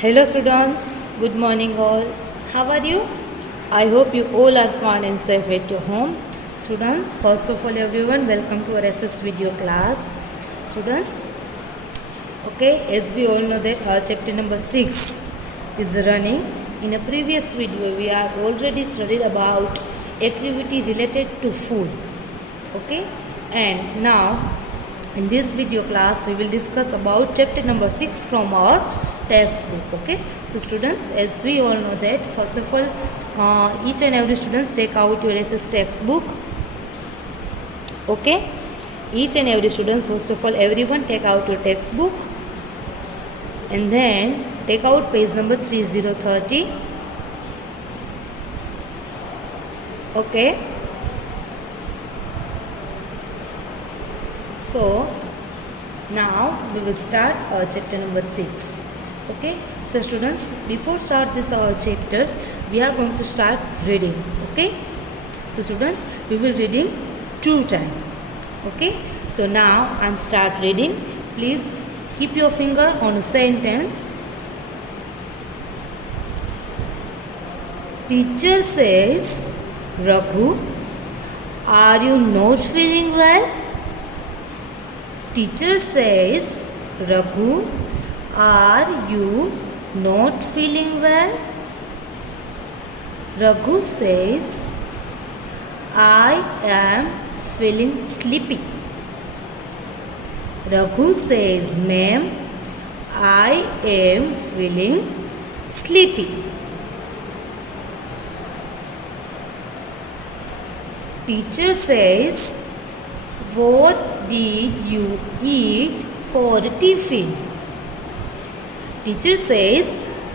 Hello students, good morning all. How are you? I hope you all are fine and safe at your home. Students, first of all everyone, welcome to our SS video class. Students, okay, as we all know that chapter number 6 is running. In a previous video, we are already studied about activity related to food. Okay, and now in this video class, we will discuss about chapter number 6 from our textbook. Okay, so students, as we all know that first of all each and every students take out your SS textbook. Okay, each and every students, first of all everyone take out your textbook and then take out page number 3030. Okay, so now we will start chapter number 6. Okay, so students, before start this chapter, we are going to start reading. Okay, so students, we will reading 2 times. Okay, so now I'm start reading. Please keep your finger on a sentence. Teacher says, Raghu, are you not feeling well? Teacher says, Raghu, are you not feeling well? Raghu says, I am feeling sleepy. Raghu says, ma'am, I am feeling sleepy. Teacher says, what did you eat for tiffin? Teacher says,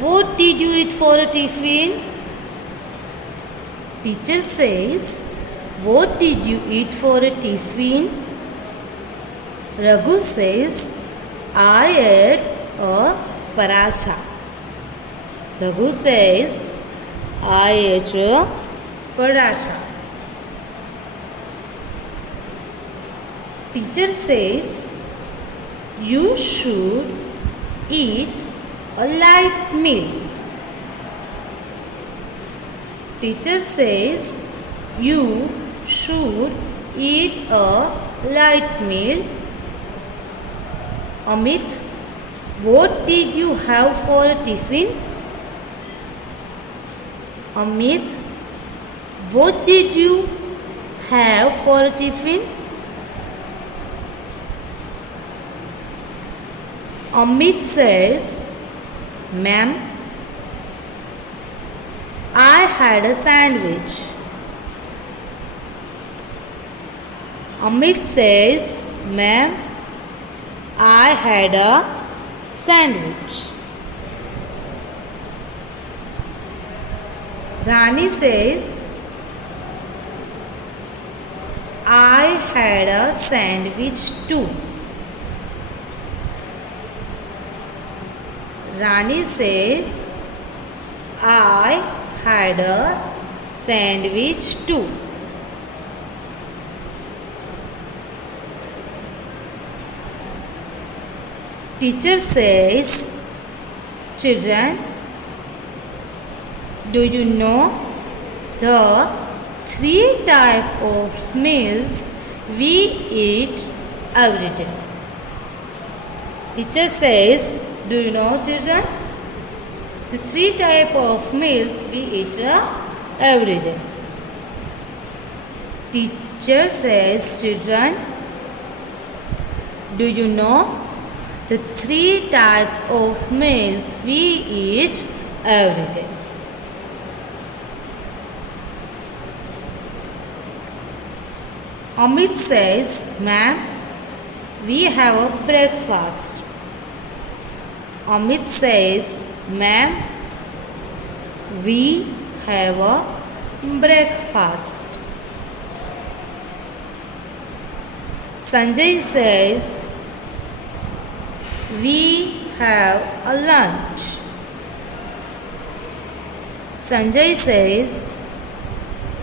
what did you eat for a tiffin? Teacher says, what did you eat for a tiffin? Raghu says, I ate a paratha. Raghu says, I ate a paratha. Teacher says, you should eat a light meal. Teacher says, you should eat a light meal. Amit, what did you have for a tiffin? Amit, what did you have for a tiffin? Amit says, ma'am, I had a sandwich. Amit says, ma'am, I had a sandwich. Rani says, I had a sandwich too. Rani says, I had a sandwich too. Teacher says, children, do you know the 3 types of meals we eat every day? Teacher says, do you know, children, the 3 types of meals we eat every day? Teacher says, children, do you know the 3 types of meals we eat every day? Amit says, ma'am, we have a breakfast. Amit says, ma'am, we have a breakfast. Sanjay says, we have a lunch. Sanjay says,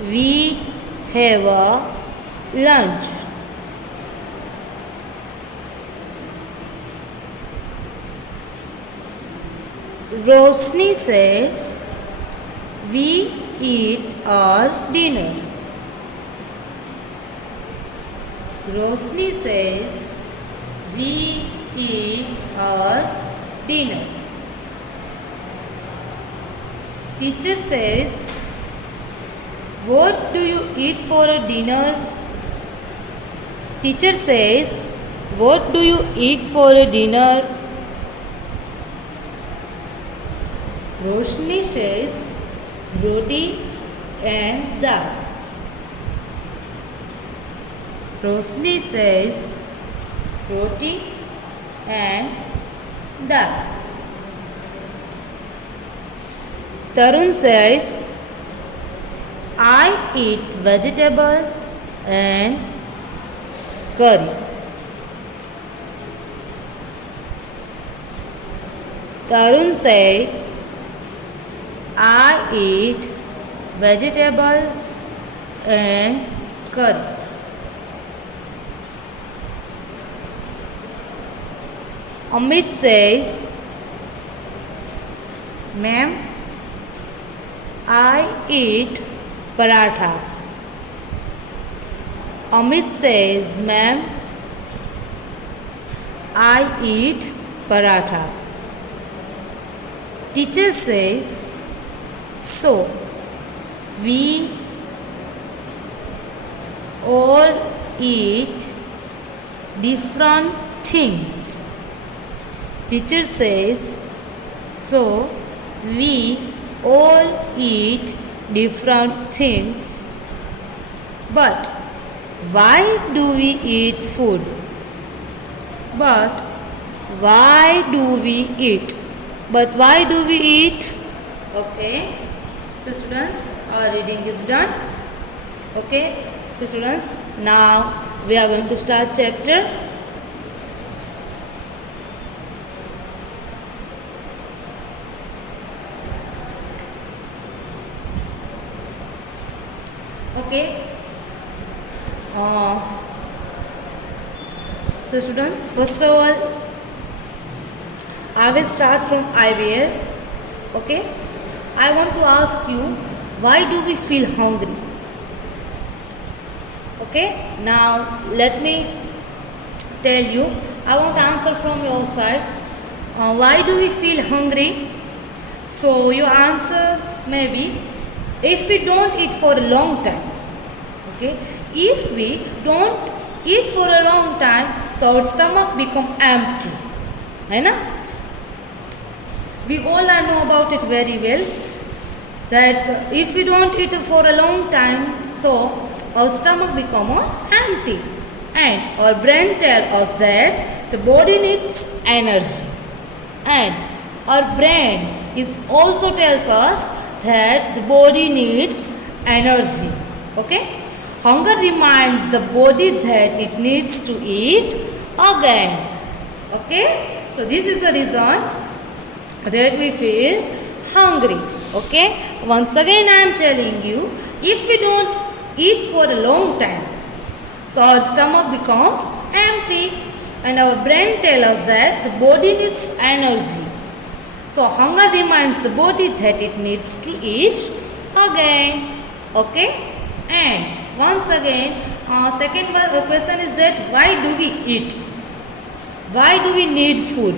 we have a lunch. Rosni says, we eat our dinner. Rosni says, we eat our dinner. Teacher says, what do you eat for a dinner? Teacher says, what do you eat for a dinner? Roshni says, roti and dal. Roshni says, roti and dal. Tarun says, I eat vegetables and curry. Tarun says, I eat vegetables and curry. Amit says, ma'am, I eat parathas. Amit says, ma'am, I eat parathas. Teacher says, so we all eat different things. Teacher says, so we all eat different things. But why do we eat food? But why do we eat? But why do we eat? Okay. So students, our reading is done. Okay. So students, now we are going to start chapter. Okay. So students, first of all, I will start from IVL. Okay. I want to ask you, why do we feel hungry? Okay. Now let me tell you. I want to answer from your side. Why do we feel hungry? So your answers may be, if we don't eat for a long time. Okay. If we don't eat for a long time, so our stomach become empty. Hai na? We all know about it very well, that if we don't eat for a long time, so our stomach become empty, and our brain tells us that the body needs energy, and our brain is also tells us that the body needs energy. Okay. Hunger reminds the body that it needs to eat again. Okay. So this is the reason that we feel hungry. Okay. Once again I am telling you, if we don't eat for a long time, so our stomach becomes empty, and our brain tells us that the body needs energy. So hunger reminds the body that it needs to eat again. Okay. And once again, second question is that why do we eat? Why do we need food?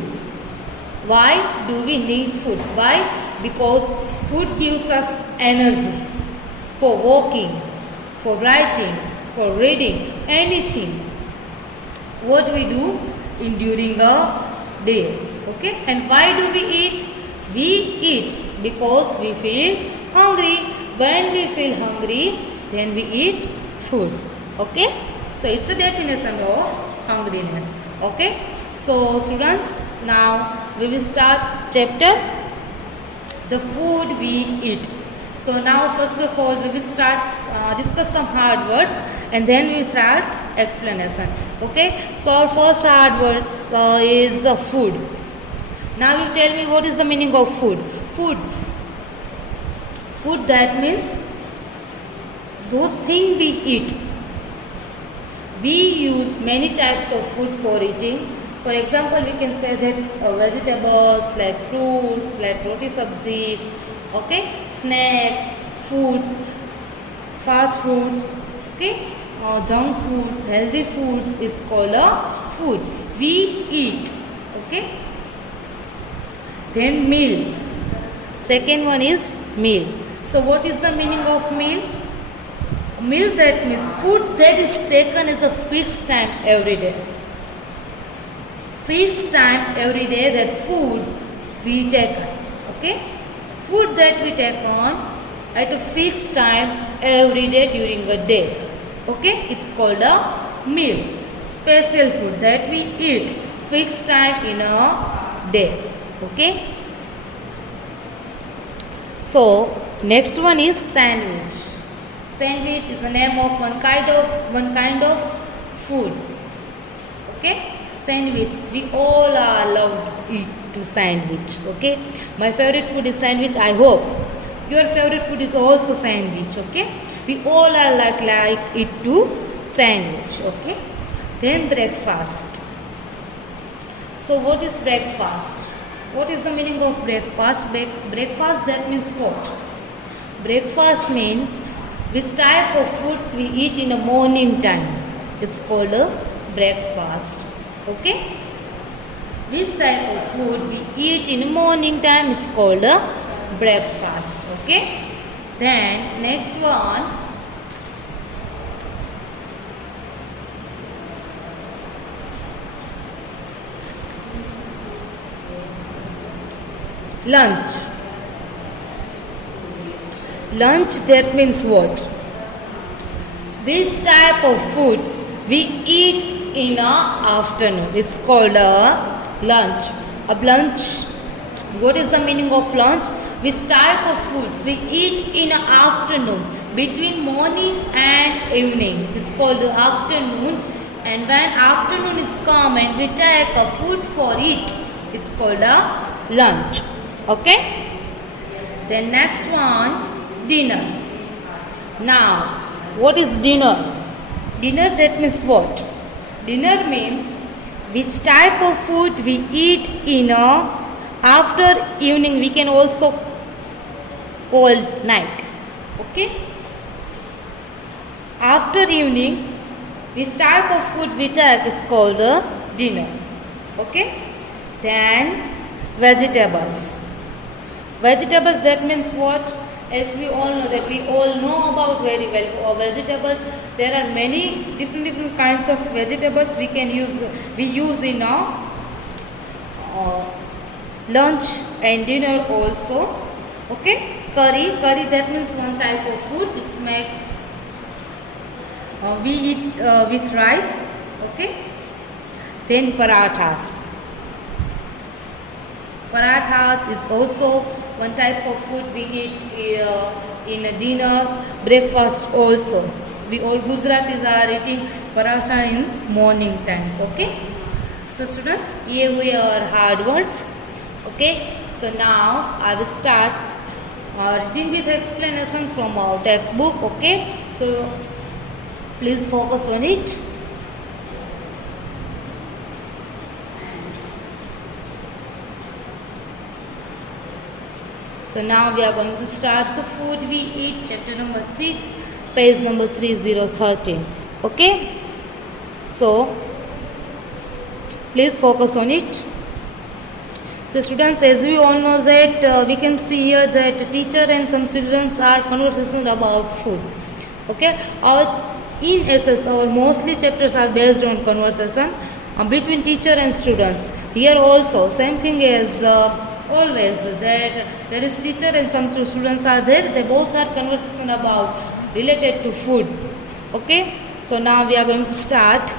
Why do we need food? Why? Because food gives us energy for walking, for writing, for reading, anything. What we do during a day. Okay? And why do we eat? We eat because we feel hungry. When we feel hungry, then we eat food. Okay. So it's a definition of hungriness. Okay. So students, now we will start chapter the food we eat. So now first of all we will start discuss some hard words, and then we will start explanation. Okay. So our first hard words is food. Now you tell me, what is the meaning of food? Food. Food, that means those things we eat. We use many types of food for eating. For example, we can say that vegetables like fruits, like roti sabzi, okay, snacks, foods, fast foods, okay, junk foods, healthy foods, it's called a food. We eat, okay. Then meal. Second one is meal. So what is the meaning of meal? Meal, that means food that is taken as a fixed time every day. Fixed time every day, that food we take on, okay. Food that we take on at a fixed time every day during a day, okay, it's called a meal. Special food that we eat fixed time in a day, okay. So next one is sandwich. Sandwich is the name of one kind of food, okay. Sandwich, we all are allowed to eat to sandwich, okay. My favorite food is sandwich. I hope your favorite food is also sandwich, okay. We all are like it to sandwich, okay. Then breakfast. So what is breakfast? What is the meaning of breakfast? Breakfast, that means what? Breakfast means which type of foods we eat in the morning time. It's called a breakfast, okay. Which type of food we eat in the morning time, it's called a breakfast, okay. Then next one, lunch. Lunch, that means what? Which type of food we eat in the afternoon, it's called a lunch. A lunch, what is the meaning of lunch? Which type of foods we eat in the afternoon, between morning and evening, it's called the afternoon. And when afternoon is come and we take a food for it, it's called a lunch, okay. Then next one, dinner. Now what is dinner? Dinner, that means what? Dinner means which type of food we eat in after evening, we can also call night, okay. After evening, which type of food we take, it's called dinner, okay. Then vegetables. Vegetables, that means what? As we all know that we all know about very well vegetables. There are many different kinds of vegetables we use in our lunch and dinner also, okay. Curry, that means one type of food. It's made we eat with rice, okay. Then parathas. Parathas is also one type of food we eat in a dinner, breakfast also. We all Gujaratis are eating paratha in morning times, okay. So students, here we are hard words, okay. So now I will start reading with explanation from our textbook, okay. So please focus on it. So now we are going to start the food we eat, chapter number 6, page number 3013. Okay. So please focus on it. So students, as we all know that we can see here that teacher and some students are conversing about food. Okay. In SS, our mostly chapters are based on conversation between teacher and students. Here also, same thing as always, that there is teacher and some students are there. They both are conversation about related to food. Okay. So now we are going to start.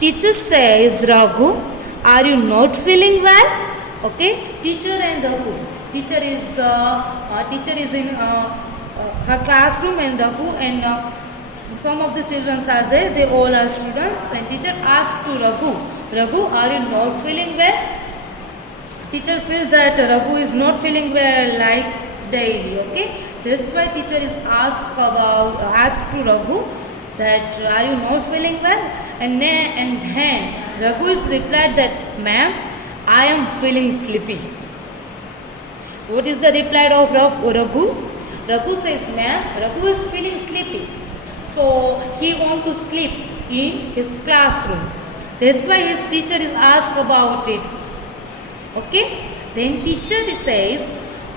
Teacher says, Raghu, are you not feeling well? Okay. Teacher and Raghu. Teacher is in her classroom, and Raghu and some of the children are there. They all are students, and teacher asked to Raghu, Raghu, are you not feeling well? Teacher feels that Raghu is not feeling well like daily. Okay, that's why teacher is asked to Raghu that are you not feeling well? And then Raghu is replied that, ma'am, I am feeling sleepy. What is the reply of Raghu? Raghu says, ma'am, Raghu is feeling sleepy. So he wants to sleep in his classroom. That's why his teacher is asked about it. Okay? Then teacher says,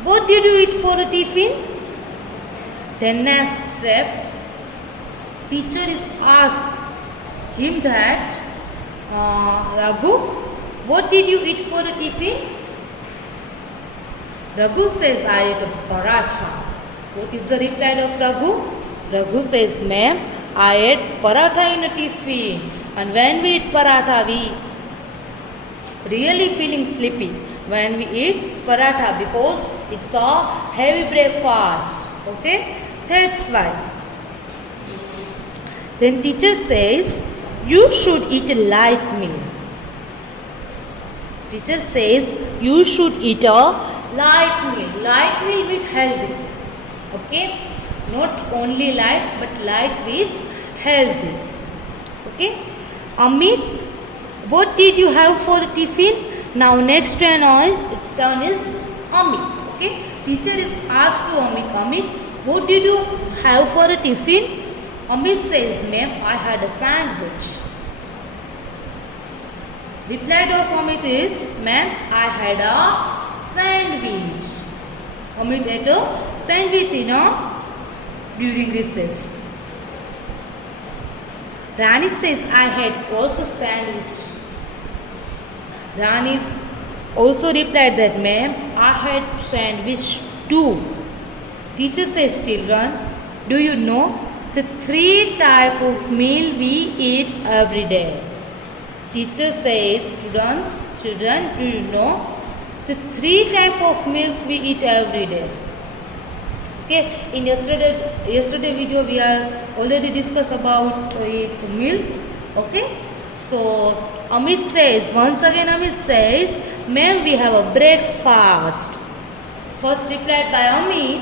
what did you eat for a tiffin? Then next step, teacher is asked him that, Raghu, what did you eat for a tiffin? Raghu says, I ate a paratha. What is the reply of Raghu? Raghu says, ma'am, I ate paratha in a tiffin. And when we eat paratha, we really feeling sleepy. When we eat paratha, because it's a heavy breakfast. Okay? That's why. Then teacher says, you should eat a light meal. Teacher says, you should eat a light meal. Light meal with healthy. Okay? Not only light, but light with healthy. Okay? Amit, what did you have for tiffin? Now next turn is Amit. Okay? Teacher is asked to Amit, Amit, what did you have for a tiffin? Amit says, ma'am, I had a sandwich. Reply of Amit is, ma'am, I had a sandwich. Amit ate a sandwich during recess. Rani says, I had also sandwich. Rani also replied that, ma'am, I had sandwich too. Teacher says, children, do you know the 3 types of meal we eat every day? Teacher says, students, children, do you know the 3 types of meals we eat every day? Okay, in yesterday video we are already discussed about meals. Okay, so Amit says, once again Amit says, ma'am, we have a breakfast. First replied by Amit,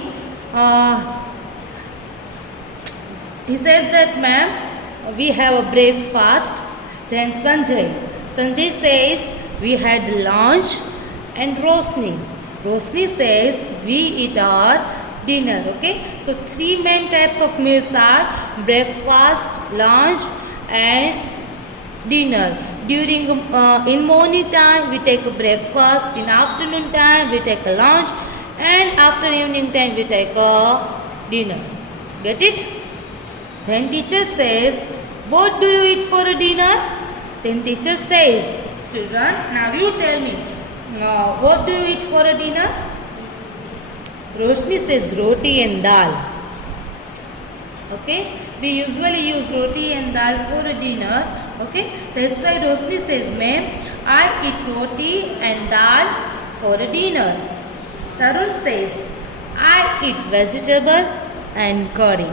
he says that, ma'am, we have a breakfast. Then Sanjay says, we had lunch. And Rosni says, we eat our dinner. Okay, so 3 main types of meals are breakfast, lunch and dinner. During in morning time we take a breakfast, in afternoon time we take a lunch, and after evening time we take a dinner. Get it? Then teacher says, what do you eat for a dinner? Then teacher says, children, now you tell me, what do you eat for a dinner? Roshni says, roti and dal. Okay, we usually use roti and dal for a dinner. Okay, that's why Roshni says, ma'am, I eat roti and dal for a dinner. Tarun says, I eat vegetable and curry.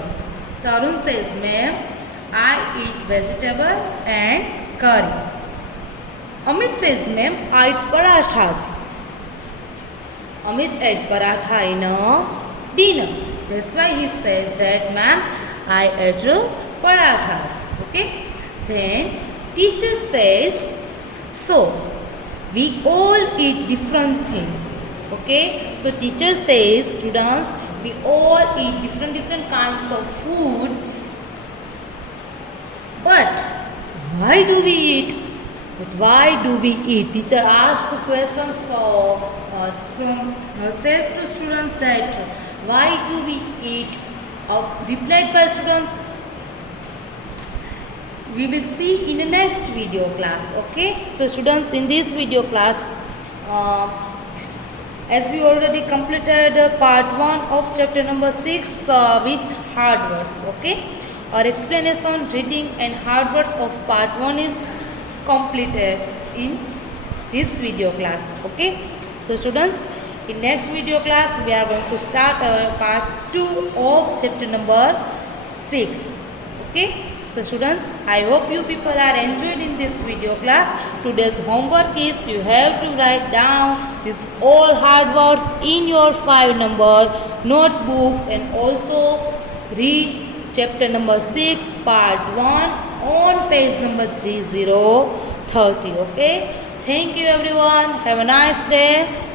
Tarun says, ma'am, I eat vegetable and curry. Amit says, ma'am, I eat parathas. Amit ate paratha in a dinner. That's why he says that, ma'am, I ate parathas. Okay. Then teacher says, so we all eat different things. Okay. So teacher says, students, we all eat different kinds of food. But why do we eat? But why do we eat? Teacher asked questions from herself to students that why do we eat? Replied by students, we will see in the next video class. Okay, so students, in this video class, as we already completed part 1 of chapter number 6 with hard words. Okay, our explanation, reading and hard words of part 1 is completed in this video class. Okay, so students, in next video class we are going to start our part 2 of chapter number 6. Okay, so students, I hope you people are enjoyed in this video class. Today's homework is you have to write down these all hard words in your 5 number notebooks and also read chapter number 6 part 1 on page number 30 30. Okay. Thank you everyone. Have a nice day.